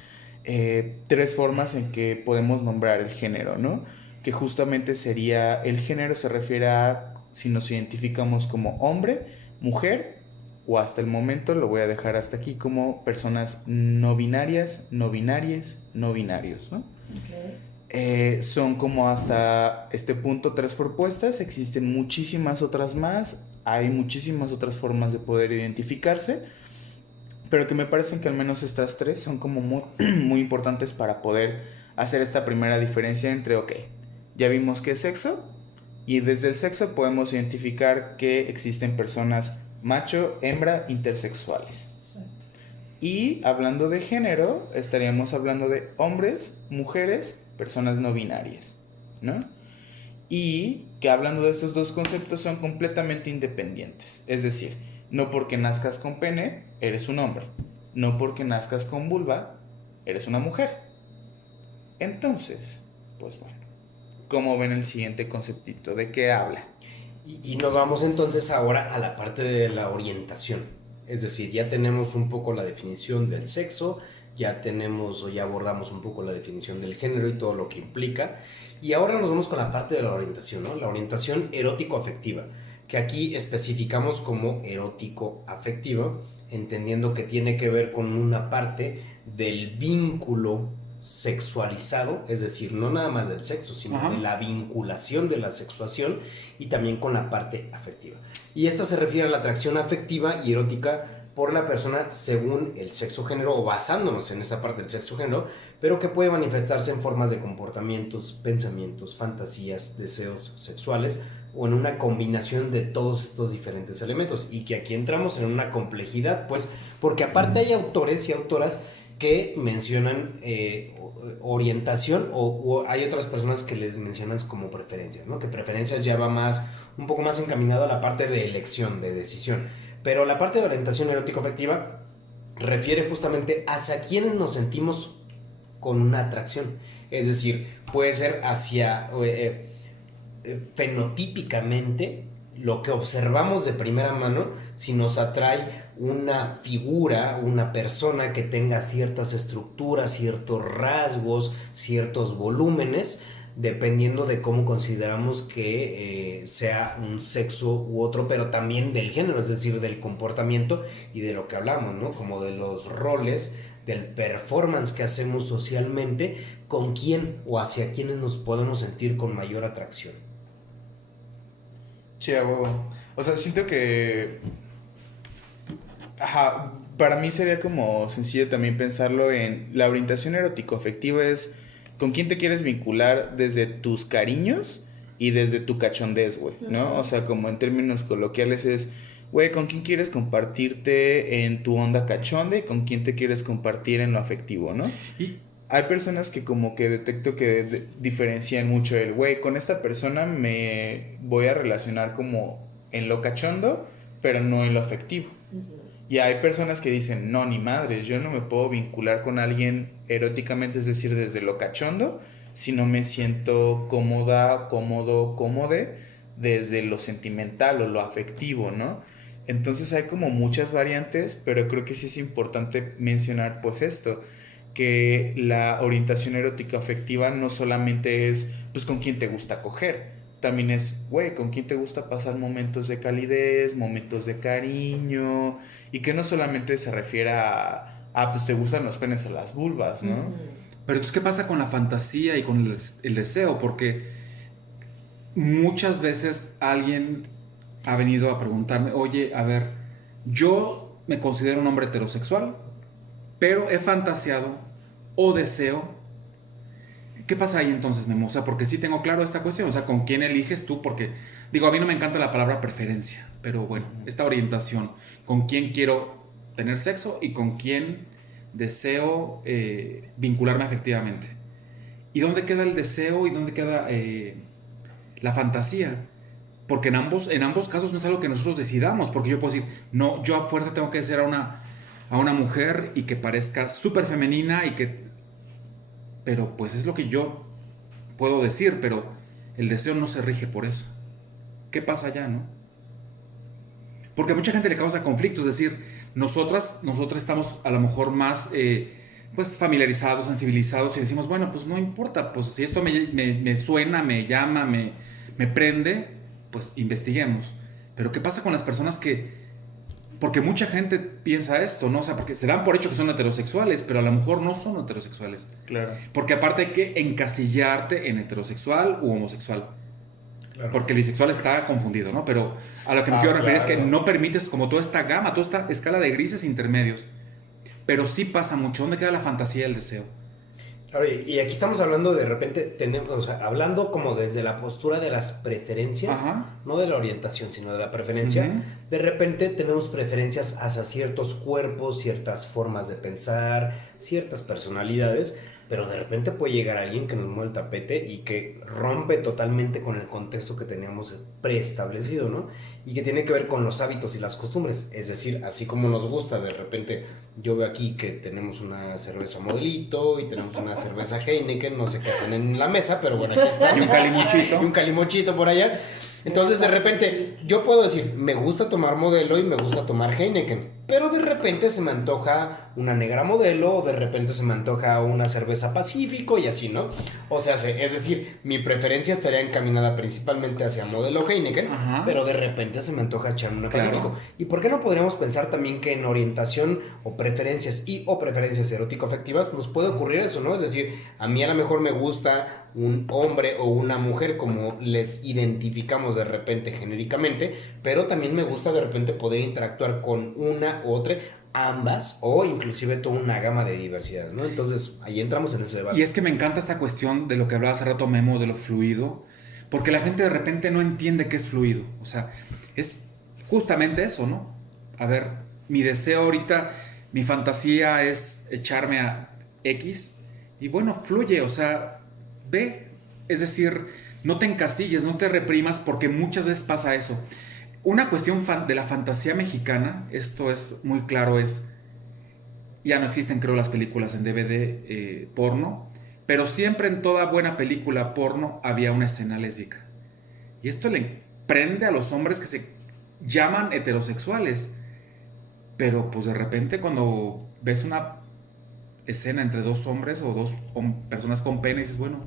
tres formas en que podemos nombrar el género, ¿no? Que justamente sería, el género se refiere a si nos identificamos como hombre, mujer, o hasta el momento, lo voy a dejar hasta aquí, como personas no binarias, no binarias, no binarios, ¿no? Okay. Son como hasta este punto tres propuestas, existen muchísimas otras más, hay muchísimas otras formas de poder identificarse, pero que me parecen que al menos estas tres son como muy, muy importantes para poder hacer esta primera diferencia entre, ok, ya vimos qué es sexo, y desde el sexo podemos identificar que existen personas macho, hembra, intersexuales. Y hablando de género, estaríamos hablando de hombres, mujeres, personas no binarias, ¿no? Y que hablando de estos dos conceptos son completamente independientes. Es decir, no porque nazcas con pene, eres un hombre. No porque nazcas con vulva, eres una mujer. Entonces, pues bueno, ¿cómo ven el siguiente conceptito? ¿De qué habla? Y nos vamos entonces ahora a la parte de la orientación. Es decir, ya tenemos un poco la definición del sexo, ya tenemos o ya abordamos un poco la definición del género y todo lo que implica. Y ahora nos vamos con la parte de la orientación, ¿no? La orientación erótico-afectiva, que aquí especificamos como erótico-afectiva, entendiendo que tiene que ver con una parte del vínculo sexualizado, es decir, no nada más del sexo, sino de la vinculación de la sexuación, y también con la parte afectiva. Y esta se refiere a la atracción afectiva y erótica por la persona según el sexo género, o basándonos en esa parte del sexo género, pero que puede manifestarse en formas de comportamientos, pensamientos, fantasías, deseos sexuales, o en una combinación de todos estos diferentes elementos. Y que aquí entramos en una complejidad, pues, porque aparte hay autores y autoras que mencionan orientación, o hay otras personas que les mencionan como preferencias, ¿no? Que preferencias ya va más, un poco más encaminado a la parte de elección, de decisión. Pero la parte de orientación erótico-afectiva refiere justamente hacia quienes nos sentimos con una atracción. Es decir, puede ser hacia fenotípicamente lo que observamos de primera mano, si nos atrae una figura, una persona que tenga ciertas estructuras, ciertos rasgos, ciertos volúmenes, dependiendo de cómo consideramos que sea un sexo u otro, pero también del género, es decir, del comportamiento y de lo que hablamos, ¿no? Como de los roles, del performance que hacemos socialmente, con quién o hacia quiénes nos podemos sentir con mayor atracción. Sí, a huevo. O sea, siento que... Ajá, para mí sería como sencillo también pensarlo en la orientación erótico-afectiva es con quién te quieres vincular desde tus cariños y desde tu cachondez, güey, ¿no? O sea, como en términos coloquiales es, güey, con quién quieres compartirte en tu onda cachonde y con quién te quieres compartir en lo afectivo, ¿no? Y Hay personas que como que detecto que diferencian mucho el, güey, con esta persona me voy a relacionar como en lo cachondo, pero no en lo afectivo. Y hay personas que dicen, no, ni madres, yo no me puedo vincular con alguien eróticamente, es decir, desde lo cachondo, si no me siento cómoda, cómodo, cómode, desde lo sentimental o lo afectivo, ¿no? Entonces hay como muchas variantes, pero creo que sí es importante mencionar pues esto, que la orientación erótica afectiva no solamente es pues con quién te gusta coger, también es, güey, con quién te gusta pasar momentos de calidez, momentos de cariño, y que no solamente se refiere pues te gustan los penes o las vulvas, ¿no? pero entonces, ¿qué pasa con la fantasía y con el deseo? Porque muchas veces alguien ha venido a preguntarme, oye, a ver, yo me considero un hombre heterosexual, pero he fantaseado o deseo. ¿Qué pasa ahí entonces, Memo? O sea, porque sí tengo claro esta cuestión, o sea, ¿con quién eliges tú? Porque, digo, a mí no me encanta la palabra preferencia, pero bueno, esta orientación, ¿con quién quiero tener sexo y con quién deseo vincularme afectivamente? ¿Y dónde queda el deseo y dónde queda la fantasía? Porque en ambos casos no es algo que nosotros decidamos, porque yo puedo decir, no, yo a fuerza tengo que desear a una mujer y que parezca súper femenina y que... Pero pues es lo que yo puedo decir, pero el deseo no se rige por eso. ¿Qué pasa allá, no? Porque a mucha gente le causa conflicto, es decir, nosotras estamos a lo mejor más pues familiarizados, sensibilizados y decimos, bueno, pues no importa, pues si esto me suena, me llama, me prende, pues investiguemos. Pero ¿qué pasa con las personas que... Porque mucha gente piensa esto, ¿no? O sea, porque se dan por hecho que son heterosexuales, pero a lo mejor no son heterosexuales. Claro. Porque aparte hay que encasillarte en heterosexual u homosexual. Claro. Porque el bisexual está confundido, ¿no? Pero a lo que me quiero referir es que no permites como toda esta gama, toda esta escala de grises intermedios. Pero sí pasa mucho. ¿Dónde queda la fantasía y el deseo? Claro, y aquí estamos hablando de repente, tenemos, o sea, hablando como desde la postura de las preferencias, Ajá. no de la orientación, sino de la preferencia. Ujú. De repente tenemos preferencias hacia ciertos cuerpos, ciertas formas de pensar, ciertas personalidades, pero de repente puede llegar alguien que nos mueve el tapete y que rompe totalmente con el contexto que teníamos preestablecido, ¿no? Y que tiene que ver con los hábitos y las costumbres. Es decir, así como nos gusta, de repente yo veo aquí que tenemos una cerveza Modelito y tenemos una cerveza Heineken, no sé qué hacen en la mesa, pero bueno, aquí está. Y un calimochito. Y un calimochito por allá. Entonces, de repente, yo puedo decir, me gusta tomar Modelo y me gusta tomar Heineken, pero de repente se me antoja una negra Modelo, o de repente se me antoja una cerveza Pacífico y así, ¿no? O sea, es decir, mi preferencia estaría encaminada principalmente hacia Modelo Heineken, Ajá. pero de repente se me antoja echar una Claro. Pacífico. ¿Y por qué no podríamos pensar también que en orientación o preferencias erótico-afectivas nos puede ocurrir eso, ¿no? Es decir, a mí a lo mejor me gusta un hombre o una mujer como les identificamos de repente genéricamente, pero también me gusta de repente poder interactuar con una u otra, ambas o inclusive toda una gama de diversidades, ¿no? Entonces ahí entramos en ese debate. Y es que me encanta esta cuestión de lo que hablaba hace rato Memo, de lo fluido, porque la gente de repente no entiende qué es fluido. O sea, es justamente eso, ¿no? A ver, mi deseo ahorita, mi fantasía es echarme a X y bueno, fluye, o sea, ve. Es decir, no te encasilles, no te reprimas, porque muchas veces pasa eso. Una cuestión de la fantasía mexicana, esto es muy claro, es... Ya no existen, creo, las películas en DVD porno, pero siempre en toda buena película porno había una escena lésbica. Y esto le prende a los hombres que se llaman heterosexuales. Pero pues de repente cuando ves una escena entre dos hombres o dos personas con pene, dices, bueno,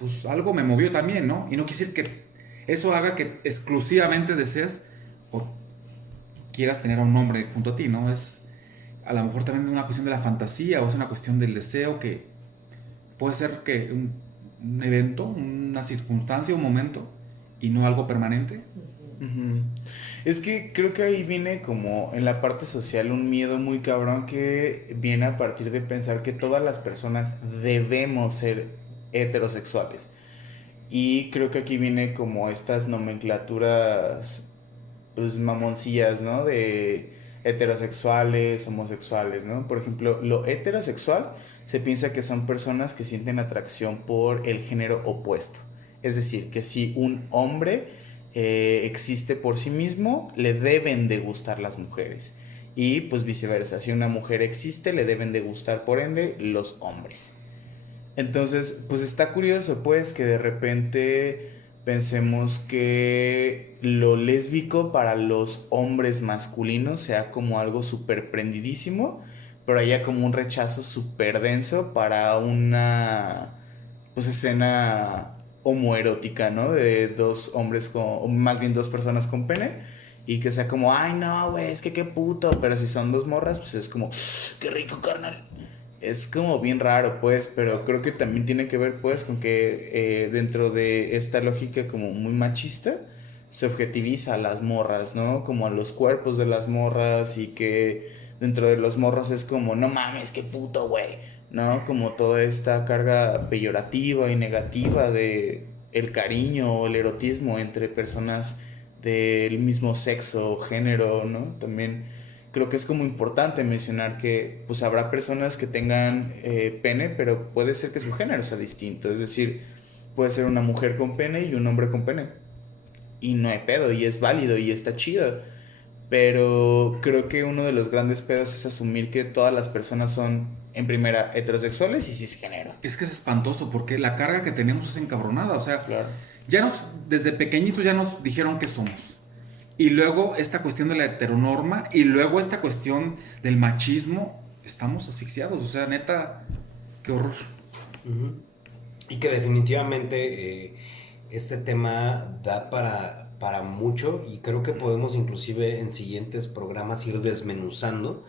pues algo me movió también, ¿no? Y no quiere decir que eso haga que exclusivamente desees o quieras tener a un hombre junto a ti, ¿no? Es a lo mejor también una cuestión de la fantasía o es una cuestión del deseo que puede ser que un evento, una circunstancia, un momento y no algo permanente. Ujú. Es que creo que ahí viene como en la parte social un miedo muy cabrón que viene a partir de pensar que todas las personas debemos ser heterosexuales. Y creo que aquí viene como estas nomenclaturas, pues mamoncillas, ¿no? De heterosexuales, homosexuales, ¿no? Por ejemplo, lo heterosexual se piensa que son personas que sienten atracción por el género opuesto. Es decir, que si un hombre existe por sí mismo, le deben de gustar las mujeres. Y pues viceversa, si una mujer existe, le deben de gustar por ende los hombres. Entonces, pues está curioso, pues, que de repente pensemos que lo lésbico para los hombres masculinos sea como algo súper prendidísimo, pero haya como un rechazo súper denso para una, pues, escena homoerótica, ¿no? De dos hombres con, o más bien dos personas con pene, y que sea como, ay, no, güey, es que qué puto, pero si son dos morras, pues es como, qué rico, carnal. Es como bien raro, pues, pero creo que también tiene que ver, pues, con que dentro de esta lógica como muy machista, se objetiviza a las morras, ¿no? Como a los cuerpos de las morras y que dentro de los morros es como, no mames, qué puto, güey, ¿no? Como toda esta carga peyorativa y negativa de el cariño o el erotismo entre personas del mismo sexo o género, ¿no? También creo que es como importante mencionar que pues habrá personas que tengan pene, pero puede ser que su género sea distinto. Es decir, puede ser una mujer con pene y un hombre con pene. Y no hay pedo, y es válido, y está chido. Pero creo que uno de los grandes pedos es asumir que todas las personas son, en primera, heterosexuales y cisgénero. Es que es espantoso porque la carga que tenemos es encabronada. O sea, Claro. desde pequeñitos ya nos dijeron que somos. Y luego esta cuestión de la heteronorma y luego esta cuestión del machismo, estamos asfixiados. O sea, neta, qué horror. Ujú. Y que definitivamente este tema da para mucho y creo que podemos inclusive en siguientes programas ir desmenuzando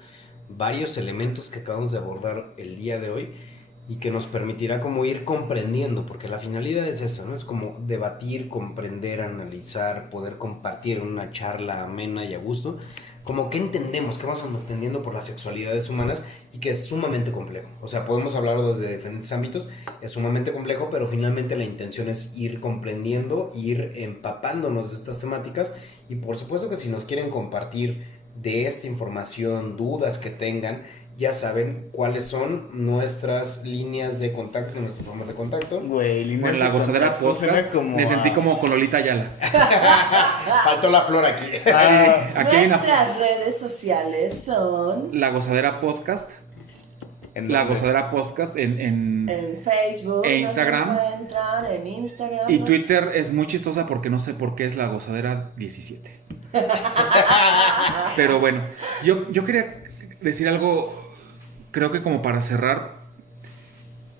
varios elementos que acabamos de abordar el día de hoy y que nos permitirá como ir comprendiendo, porque la finalidad es esa, ¿no? Es como debatir, comprender, analizar, poder compartir en una charla amena y a gusto, como que entendemos, que vamos entendiendo por las sexualidades humanas y que es sumamente complejo. O sea, podemos hablarlo desde diferentes ámbitos, es sumamente complejo, pero finalmente la intención es ir comprendiendo, ir empapándonos de estas temáticas y por supuesto que si nos quieren compartir de esta información, dudas que tengan, ya saben cuáles son nuestras líneas de contacto, nuestras formas de contacto. Güey, líneas Bueno, la de gozadera contacto suena podcast como me sentí a- como con Lolita Ayala. Faltó la flor aquí. Ah, Aquí hay una, Nuestras redes sociales son la gozadera podcast. ¿en La dónde? gozadera podcast en en Facebook, e nos Instagram. encuentran, en Instagram. Y nos- Twitter es muy chistosa porque no sé por qué es la gozadera 17. Pero bueno, yo quería decir algo, creo que como para cerrar,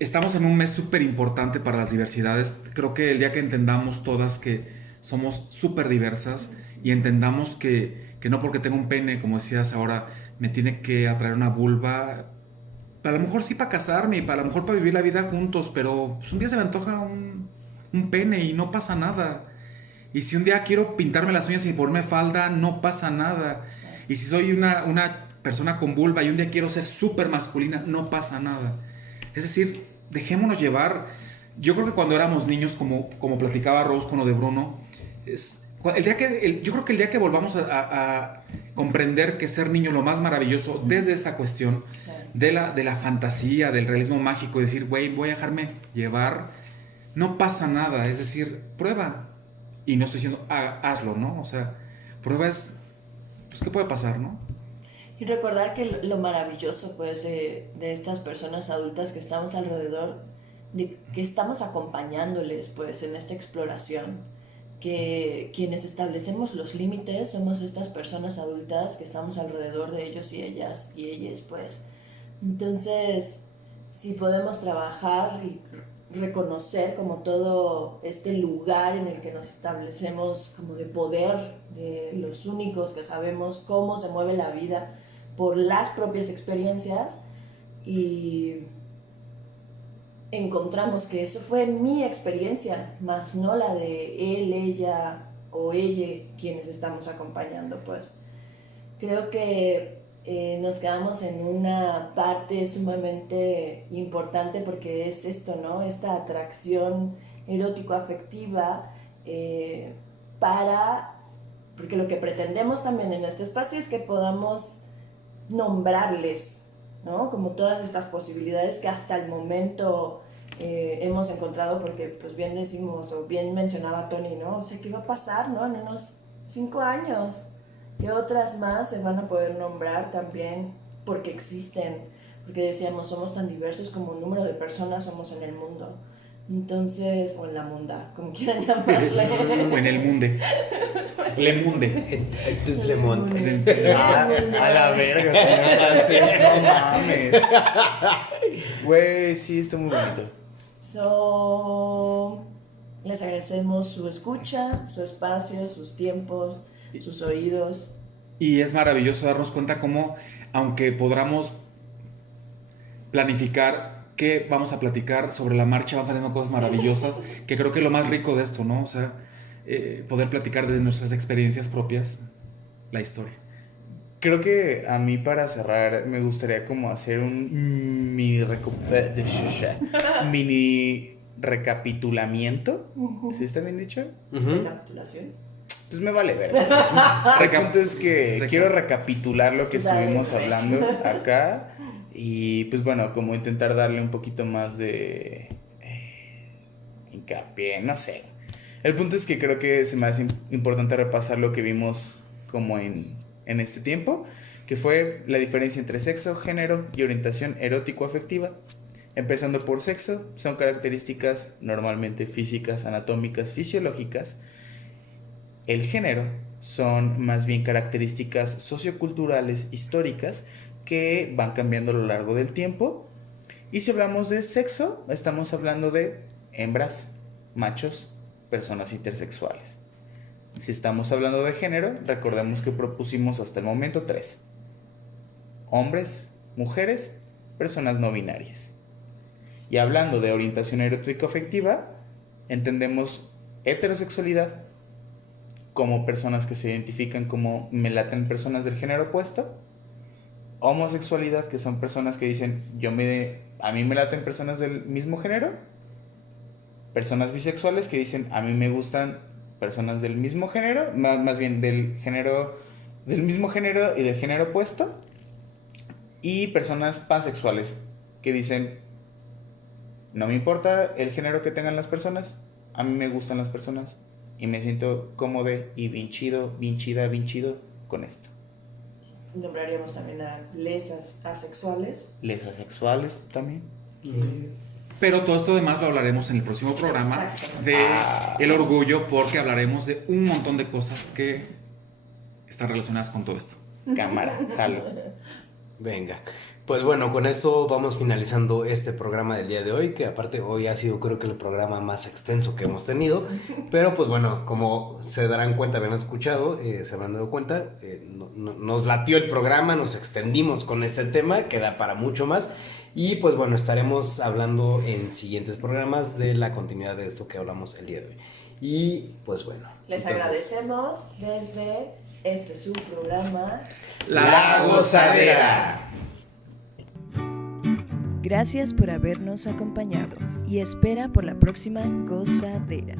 estamos en un mes súper importante para las diversidades. Creo que el día que entendamos todas que somos súper diversas y entendamos que no porque tengo un pene, como decías ahora, me tiene que atraer una vulva. A lo mejor sí para casarme y a lo mejor para vivir la vida juntos, pero pues, un día se me antoja un pene y no pasa nada. Y si un día quiero pintarme las uñas y ponerme falda, no pasa nada. Y si soy una persona con vulva y un día quiero ser súper masculina, no pasa nada. Es decir, dejémonos llevar. Yo creo que cuando éramos niños, como platicaba Rose con lo de Bruno, yo creo que el día que volvamos a comprender que ser niño es lo más maravilloso desde esa cuestión de la fantasía, del realismo mágico, y decir, güey, voy a dejarme llevar, no pasa nada. Es decir, prueba. Y no estoy diciendo, hazlo, ¿no? O sea, prueba es, pues, ¿qué puede pasar, no? Y recordar que lo maravilloso, pues, de estas personas adultas que estamos alrededor, de que estamos acompañándoles, pues, en esta exploración, que quienes establecemos los límites somos estas personas adultas que estamos alrededor de ellos y ellas y ellas, pues. Entonces, si podemos trabajar y reconocer como todo este lugar en el que nos establecemos como de poder, de los únicos que sabemos cómo se mueve la vida por las propias experiencias, y encontramos que eso fue mi experiencia, más no la de él, ella o ella quienes estamos acompañando, pues. Creo que nos quedamos en una parte sumamente importante porque es esto, ¿no? Esta atracción erótico-afectiva porque lo que pretendemos también en este espacio es que podamos nombrarles, ¿no? Como todas estas posibilidades que hasta el momento hemos encontrado, porque pues bien decimos, o bien mencionaba Tony, ¿no? O sea, ¿qué va a pasar, no? En unos 5 años, ¿qué otras más se van a poder nombrar también porque existen? Porque decíamos, somos tan diversos como el número de personas somos en el mundo. Entonces, o en la munda, como quieran llamarle. O en el munde. Le munde. Le Monde. A la verga, señor francés, no mames. Güey, sí, está muy bonito. Les agradecemos su escucha, su espacio, sus tiempos, sus oídos. Y es maravilloso darnos cuenta cómo, aunque podamos planificar qué vamos a platicar sobre la marcha, van saliendo cosas maravillosas, que creo que es lo más rico de esto, ¿no? O sea, poder platicar desde nuestras experiencias propias la historia. Creo que a mí, para cerrar, me gustaría como hacer un mini recapitulamiento. ¿Sí está bien dicho? ¿Recapitulación? Pues me vale ver. El punto es que quiero recapitular lo que estuvimos hablando acá. Y pues bueno, como intentar darle un poquito más de hincapié, no sé. El punto es que creo que se me hace importante repasar lo que vimos como en este tiempo, que fue la diferencia entre sexo, género y orientación erótico-afectiva. Empezando por sexo, son características normalmente físicas, anatómicas, fisiológicas. El género son más bien características socioculturales, históricas, que van cambiando a lo largo del tiempo. Y si hablamos de sexo, estamos hablando de hembras, machos, personas intersexuales. Si estamos hablando de género, recordemos que propusimos hasta el momento 3: hombres, mujeres, personas no binarias. Y hablando de orientación erótico-afectiva, entendemos heterosexualidad como personas que se identifican como me laten personas del género opuesto. Homosexualidad, que son personas que dicen a mí me laten personas del mismo género. Personas bisexuales que dicen a mí me gustan personas del mismo género, más bien del mismo género y del género opuesto. Y personas pansexuales que dicen no me importa el género que tengan las personas, a mí me gustan las personas y me siento cómodo y bien chido, bien chida, bien chido con esto. Nombraríamos también a lesas asexuales. Les asexuales también. Pero todo esto demás lo hablaremos en el próximo programa de el orgullo, porque hablaremos de un montón de cosas que están relacionadas con todo esto. Cámara, jalo. Venga, pues bueno, con esto vamos finalizando este programa del día de hoy, que aparte hoy ha sido, creo que, el programa más extenso que hemos tenido, pero pues bueno, como se darán cuenta, habían escuchado, se habrán dado cuenta, nos latió el programa, nos extendimos con este tema, queda para mucho más, y pues bueno, estaremos hablando en siguientes programas de la continuidad de esto que hablamos el día de hoy. Y pues bueno, les agradecemos desde su programa La Gozadera. Gracias por habernos acompañado y espera por la próxima Gozadera.